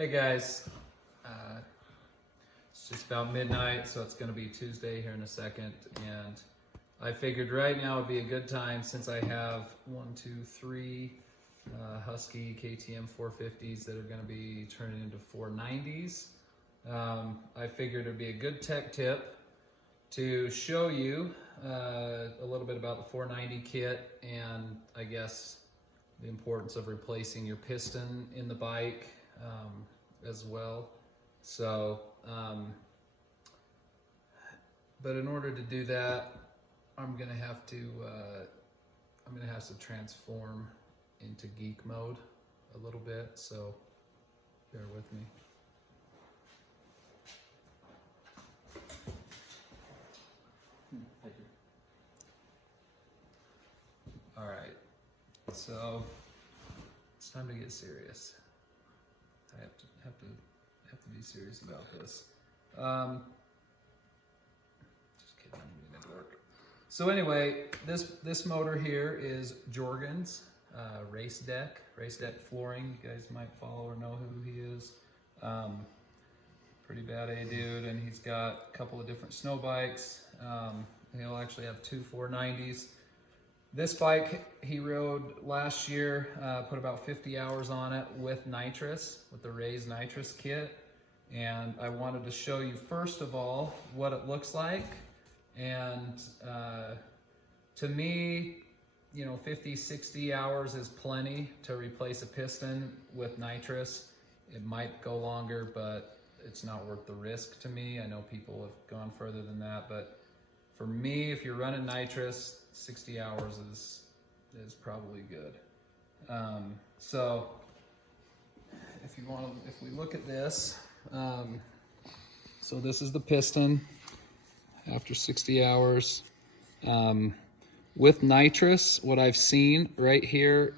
Hey guys, it's just about midnight, so it's going to be Tuesday here in a second, and I figured right now would be a good time since I have three Husky KTM 450s that are going to be turning into 490s. I figured it would be a good tech tip to show you a little bit about the 490 kit and I guess the importance of replacing your piston in the bike as well. So, but in order to do that, I'm gonna have to transform into geek mode a little bit. So, bear with me. All right, so it's time to get serious. I have to be serious about this. Just kidding, it didn't work. So anyway, this motor here is Jorgen's race deck flooring. You guys might follow or know who he is. Pretty bad A dude, and he's got a couple of different snow bikes. He'll actually have two 490s. This bike he rode last year, put about 50 hours on it with nitrous, with the Raise nitrous kit. And I wanted to show you first of all what it looks like. And to me, 50, 60 hours is plenty to replace a piston with nitrous. It might go longer, but it's not worth the risk to me. I know people have gone further than that, but for me, if you're running nitrous, 60 hours is probably good. So if we look at this, so this is the piston after 60 hours. With nitrous, what I've seen right here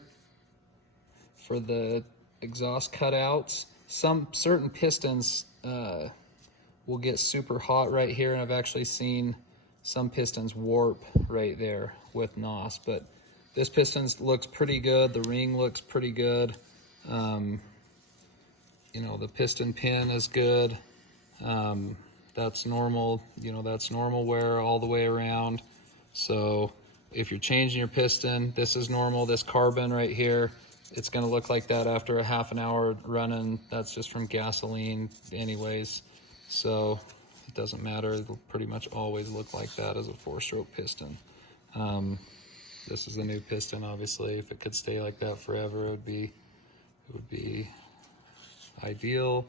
for the exhaust cutouts, some certain pistons will get super hot right here, and I've actually seen some pistons warp right there with NOS, but this piston looks pretty good. The ring looks pretty good. The piston pin is good. That's normal, that's normal wear all the way around. So if you're changing your piston, this is normal. This carbon right here, it's gonna look like that after a half an hour running. That's just from gasoline anyways. So it doesn't matter, it'll pretty much always look like that as a 4-stroke piston. This is the new piston, obviously. If it could stay like that forever, it would be ideal,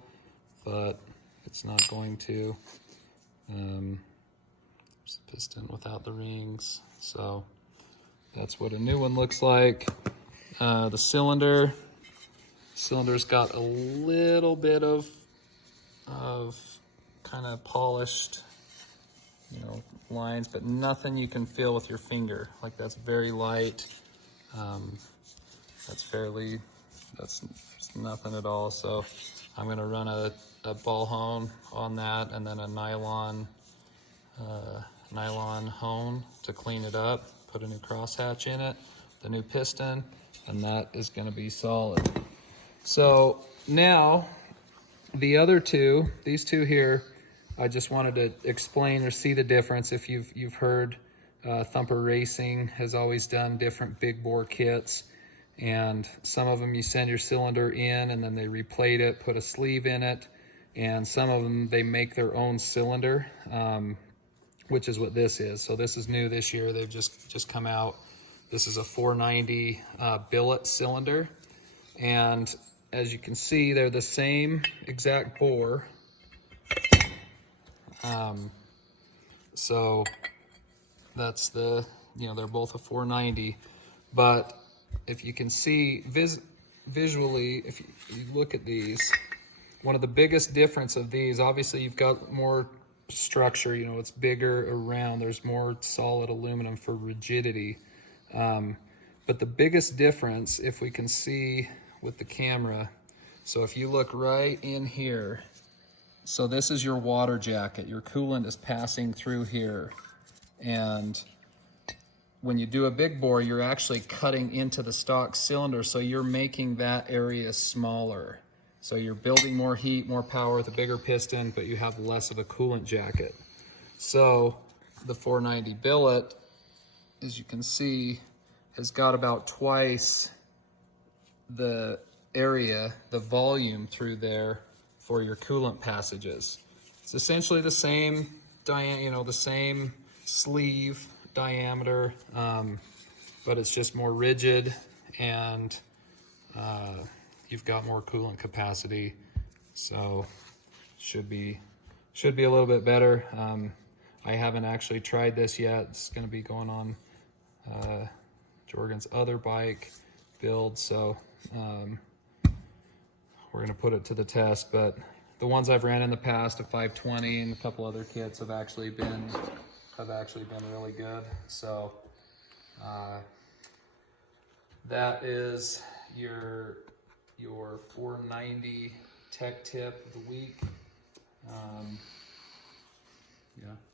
but it's not going to. There's the piston without the rings. So that's what a new one looks like. The cylinder's got a little bit of kind of polished, lines, but nothing you can feel with your finger. Like that's very light. That's nothing at all. So I'm gonna run a ball hone on that, and then a nylon hone to clean it up. Put a new crosshatch in it, the new piston, and that is gonna be solid. So now the other two, these two here, I just wanted to explain or see the difference. If you've heard, Thumper Racing has always done different big bore kits, and some of them you send your cylinder in and then they replate it, put a sleeve in it, and some of them they make their own cylinder, which is what this is. So this is new this year. They've just come out. This is a 490 billet cylinder, and as you can see, they're the same exact bore. So that's they're both a 490, but if you can see visually, if you look at these, one of the biggest difference of these, obviously you've got more structure, it's bigger around, there's more solid aluminum for rigidity. But the biggest difference, if we can see with the camera, so if you look right in here, so this is your water jacket. Your coolant is passing through here. And when you do a big bore, you're actually cutting into the stock cylinder, so you're making that area smaller. So you're building more heat, more power with a bigger piston, but you have less of a coolant jacket. So the 490 billet, as you can see, has got about twice the area, the volume through there for your coolant passages. It's essentially the same the same sleeve diameter, but it's just more rigid, and you've got more coolant capacity, so should be a little bit better. I haven't actually tried this yet. It's going to be going on Jorgen's other bike build, so we're going to put it to the test. But the ones I've ran in the past, a 520 and a couple other kits, have actually been really good. So that is your 490 tech tip of the week. Yeah.